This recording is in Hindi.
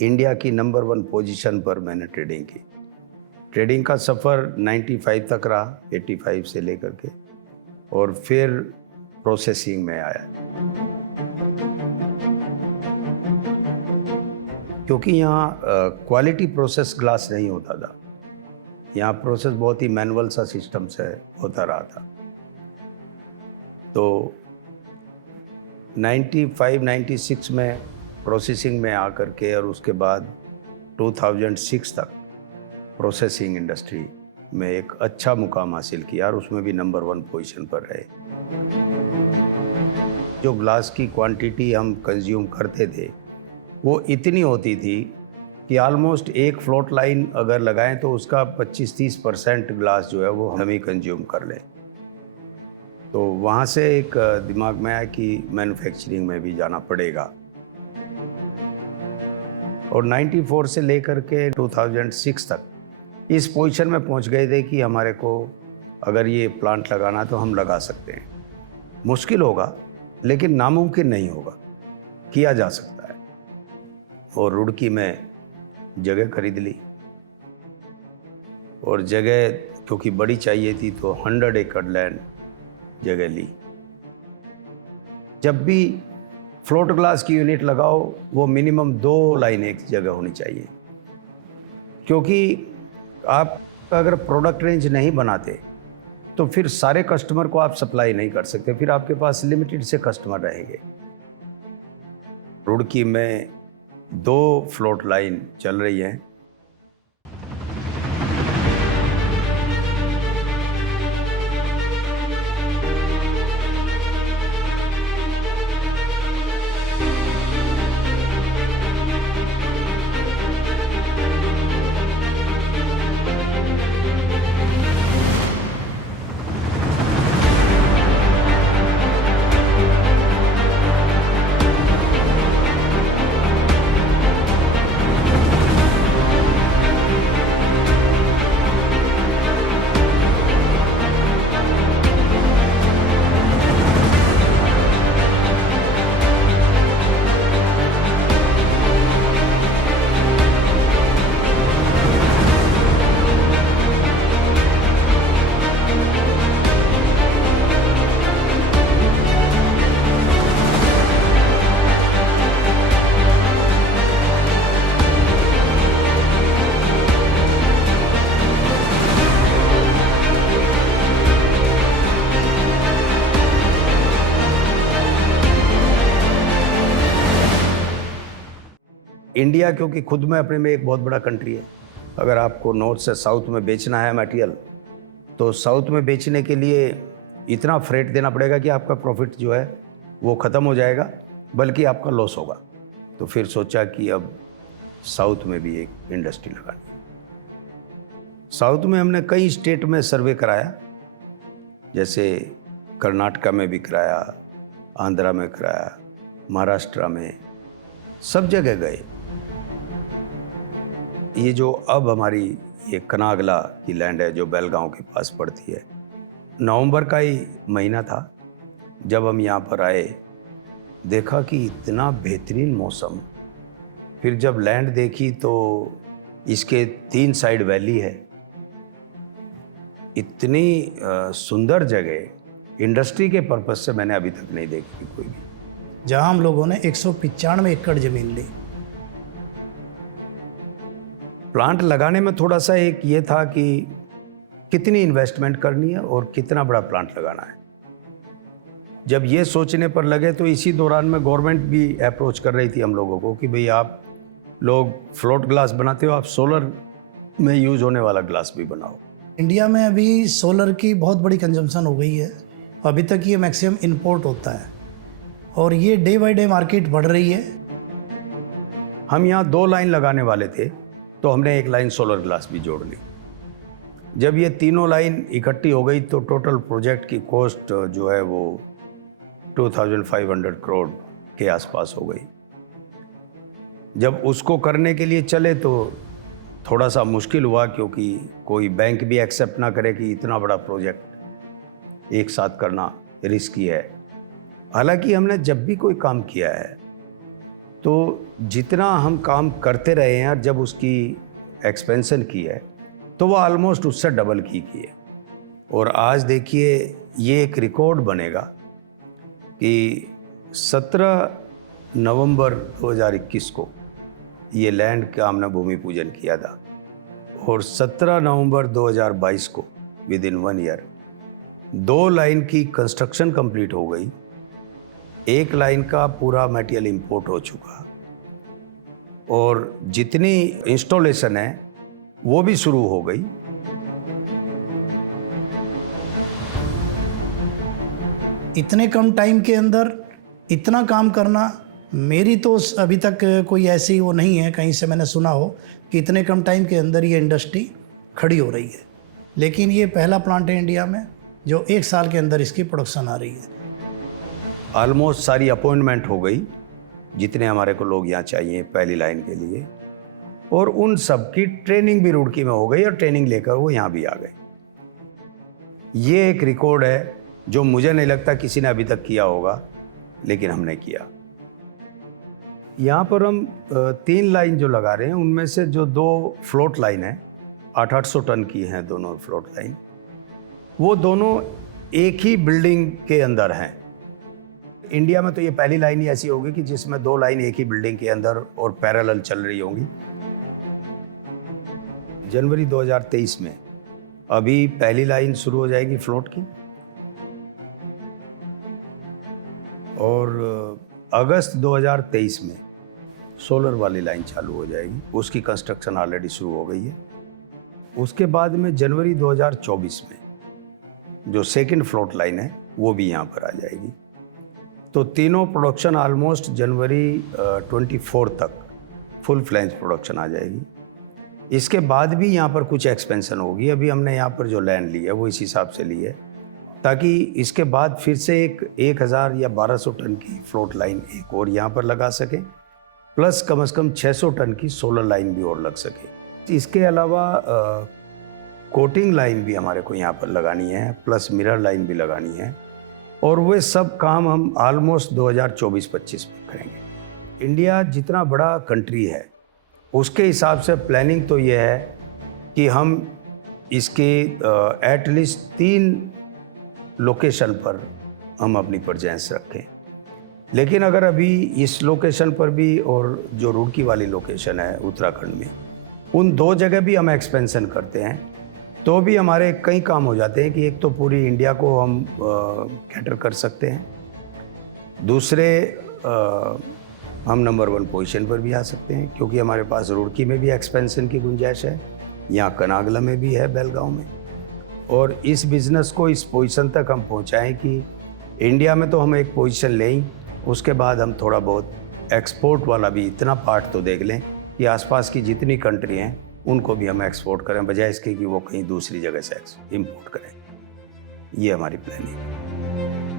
इंडिया की नंबर 1 पोजीशन पर मैंने ट्रेडिंग की। ट्रेडिंग का सफ़र 95 तक रहा, 85 से लेकर के, और फिर प्रोसेसिंग में आया। क्योंकि यहाँ क्वालिटी प्रोसेस ग्लास नहीं होता था, यहाँ प्रोसेस बहुत ही मैनुअल सा सिस्टम से होता रहा था। तो 95-96 में प्रोसेसिंग में आकर के, और उसके बाद 2006 तक प्रोसेसिंग इंडस्ट्री में एक अच्छा मुकाम हासिल किया, और उसमें भी नंबर 1 पोजीशन पर रहे। जो ग्लास की क्वांटिटी हम कंज्यूम करते थे वो इतनी होती थी कि ऑलमोस्ट एक फ्लोट लाइन अगर लगाएं तो उसका 25-30% ग्लास जो है वो हम ही कंज्यूम कर लें। तो वहाँ से एक दिमाग में आया कि मैन्युफैक्चरिंग में भी जाना पड़ेगा, और 94 से लेकर के 2006 तक इस पोजीशन में पहुँच गए थे कि हमारे को अगर ये प्लांट लगाना तो हम लगा सकते हैं। मुश्किल होगा लेकिन नामुमकिन नहीं होगा, किया जा सकता है। और रुड़की में जगह खरीद ली, और जगह क्योंकि बड़ी चाहिए थी तो 100 एकड़ लैंड जगह ली। जब भी फ्लोट ग्लास की यूनिट लगाओ वो मिनिमम 2 लाइन एक जगह होनी चाहिए, क्योंकि आप अगर प्रोडक्ट रेंज नहीं बनाते तो फिर सारे कस्टमर को आप सप्लाई नहीं कर सकते, फिर आपके पास लिमिटेड से कस्टमर रहेंगे। रुड़की में 2 फ्लोट लाइन चल रही हैं। इंडिया क्योंकि खुद में अपने में एक बहुत बड़ा कंट्री है, अगर आपको नॉर्थ से साउथ में बेचना है मटेरियल, तो साउथ में बेचने के लिए इतना फ्रेट देना पड़ेगा कि आपका प्रॉफिट जो है वो ख़त्म हो जाएगा, बल्कि आपका लॉस होगा। तो फिर सोचा कि अब साउथ में भी एक इंडस्ट्री लगानी। साउथ में हमने कई स्टेट में सर्वे कराया, जैसे कर्नाटका में भी कराया, आंध्रा में कराया, महाराष्ट्र में, सब जगह गए। ये जो अब हमारी ये कनागला की लैंड है जो बेलगांव के पास पड़ती है, नवंबर का ही महीना था जब हम यहाँ पर आए, देखा कि इतना बेहतरीन मौसम। फिर जब लैंड देखी तो इसके 3 साइड वैली है, इतनी सुंदर जगह इंडस्ट्री के पर्पज से मैंने अभी तक नहीं देखी कोई भी। जहां हम लोगों ने 195 एकड़ जमीन ली। प्लांट लगाने में थोड़ा सा एक ये था कि कितनी इन्वेस्टमेंट करनी है और कितना बड़ा प्लांट लगाना है। जब ये सोचने पर लगे तो इसी दौरान में गवर्नमेंट भी अप्रोच कर रही थी हम लोगों को कि भाई आप लोग फ्लोट ग्लास बनाते हो, आप सोलर में यूज होने वाला ग्लास भी बनाओ। इंडिया में अभी सोलर की बहुत बड़ी कंजम्पशन हो गई है, अभी तक ये मैक्सिमम इंपोर्ट होता है, और ये डे बाय डे मार्केट बढ़ रही है। हम यहाँ 2 लाइन लगाने वाले थे, तो हमने 1 लाइन सोलर ग्लास भी जोड़ ली। जब ये तीनों लाइन इकट्ठी हो गई तो टोटल प्रोजेक्ट की कॉस्ट जो है वो 2500 करोड़ के आसपास हो गई। जब उसको करने के लिए चले तो थोड़ा सा मुश्किल हुआ, क्योंकि कोई बैंक भी एक्सेप्ट ना करे कि इतना बड़ा प्रोजेक्ट एक साथ करना रिस्की है। हालांकि हमने जब भी कोई काम किया है तो जितना हम काम करते रहे हैं और जब उसकी एक्सपेंशन की है तो वो ऑलमोस्ट उससे डबल की है। और आज देखिए ये एक रिकॉर्ड बनेगा कि 17 नवंबर 2021 को ये लैंड का हमने भूमि पूजन किया था और 17 नवंबर 2022 को विद इन 1 ईयर 2 लाइन की कंस्ट्रक्शन कंप्लीट हो गई, 1 लाइन का पूरा मटेरियल इंपोर्ट हो चुका और जितनी इंस्टॉलेशन है वो भी शुरू हो गई। इतने कम टाइम के अंदर इतना काम करना, मेरी तो अभी तक कोई ऐसी वो नहीं है कहीं से मैंने सुना हो कि इतने कम टाइम के अंदर ये इंडस्ट्री खड़ी हो रही है। लेकिन ये पहला प्लांट है इंडिया में जो 1 साल के अंदर इसकी प्रोडक्शन आ रही है। ऑलमोस्ट सारी अपॉइंटमेंट हो गई जितने हमारे को लोग यहाँ चाहिए पहली लाइन के लिए, और उन सब की ट्रेनिंग भी रुड़की में हो गई और ट्रेनिंग लेकर वो यहाँ भी आ गए। ये एक रिकॉर्ड है जो मुझे नहीं लगता किसी ने अभी तक किया होगा, लेकिन हमने किया। यहाँ पर हम 3 लाइन जो लगा रहे हैं उनमें से जो 2 फ्लोट लाइन है 800 टन की हैं दोनों फ्लोट लाइन, वो दोनों एक ही बिल्डिंग के अंदर हैं। इंडिया में तो ये पहली लाइन ही ऐसी होगी कि जिसमें 2 लाइन एक ही बिल्डिंग के अंदर और पैरेलल चल रही होंगी। जनवरी 2023 में अभी पहली लाइन शुरू हो जाएगी फ्लोट की और अगस्त 2023 में सोलर वाली लाइन चालू हो जाएगी, उसकी कंस्ट्रक्शन ऑलरेडी शुरू हो गई है। उसके बाद में जनवरी 2024 में जो सेकंड फ्लोट लाइन है वो भी यहाँ पर आ जाएगी। तो तीनों प्रोडक्शन ऑलमोस्ट जनवरी 24 तक फुल फ्लैंज प्रोडक्शन आ जाएगी। इसके बाद भी यहाँ पर कुछ एक्सपेंशन होगी। अभी हमने यहाँ पर जो लैंड ली है वो इस हिसाब से ली है ताकि इसके बाद फिर से एक 1000 या 1200 टन की फ्लोट लाइन एक और यहाँ पर लगा सके, प्लस कम से कम 600 टन की सोलर लाइन भी और लग सके। इसके अलावा कोटिंग लाइन भी हमारे को यहाँ पर लगानी है, प्लस मिरर लाइन भी लगानी है, और वे सब काम हम ऑलमोस्ट 2024-25 में करेंगे। इंडिया जितना बड़ा कंट्री है उसके हिसाब से प्लानिंग तो ये है कि हम इसके एटलीस्ट 3 लोकेशन पर हम अपनी प्रेजेंस रखें। लेकिन अगर अभी इस लोकेशन पर भी और जो रुड़की वाली लोकेशन है उत्तराखंड में, उन 2 जगह भी हम एक्सपेंशन करते हैं तो भी हमारे कई काम हो जाते हैं कि एक तो पूरी इंडिया को हम कैटर कर सकते हैं, दूसरे हम नंबर 1 पोजीशन पर भी आ सकते हैं क्योंकि हमारे पास रुड़की में भी एक्सपेंशन की गुंजाइश है, यहाँ कनागला में भी है, बेलगांव में, और इस बिज़नेस को इस पोजीशन तक हम पहुँचाएँ कि इंडिया में तो हम एक पोजीशन लें, उसके बाद हम थोड़ा बहुत एक्सपोर्ट वाला भी इतना पार्ट तो देख लें कि आसपास की जितनी कंट्री हैं उनको भी हम एक्सपोर्ट करें, बजाय इसके कि वो कहीं दूसरी जगह से इम्पोर्ट करें। ये हमारी प्लानिंग है।